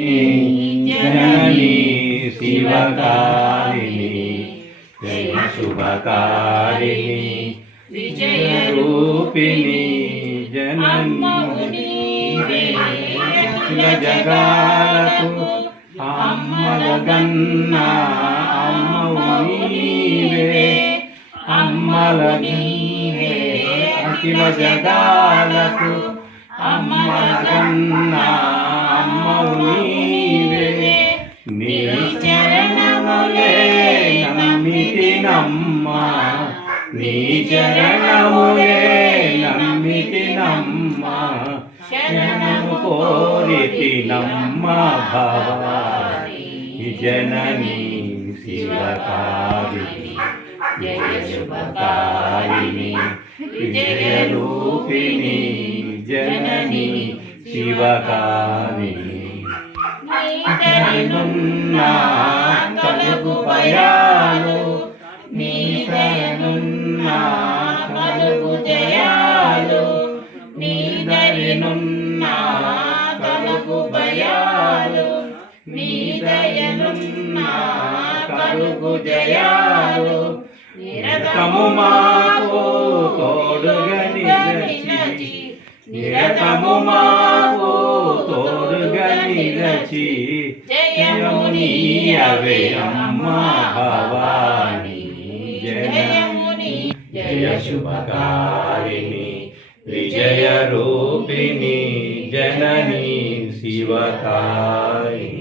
जननी शिवकारिणी जय शुभकारिणी विजय रूपिणी जननी जगालकु अम्मलगन्ना अम्मवनीवे अम्मलगन्ने अखिल जगालकु अम्मलगन्ना अम्मवनीवे नी चरणमुले नम्मितिनम्मा नी चरणमुले नम्मितिनम्मा शरणमु कोरितिनम्मा भवानी जननी शिवकारिणी जय शुभकारिणी विजय रूपिणी जननी शिवकारिणी నీదనున్నా కలుగు భయాలు నీదనున్నా కలుగు జయాలు నీదనున్నా కలుగు భయాలు నీదనున్నా కలుగు జయాలు నిరతము మాకు తోడుగా నిలచి నిరతము మాకు తోడుగా నిలచి జయముని అవే అమ్మా భవాని జయముని జయ శుభకారిణి విజయ రూపిణి జనని శివకారిణి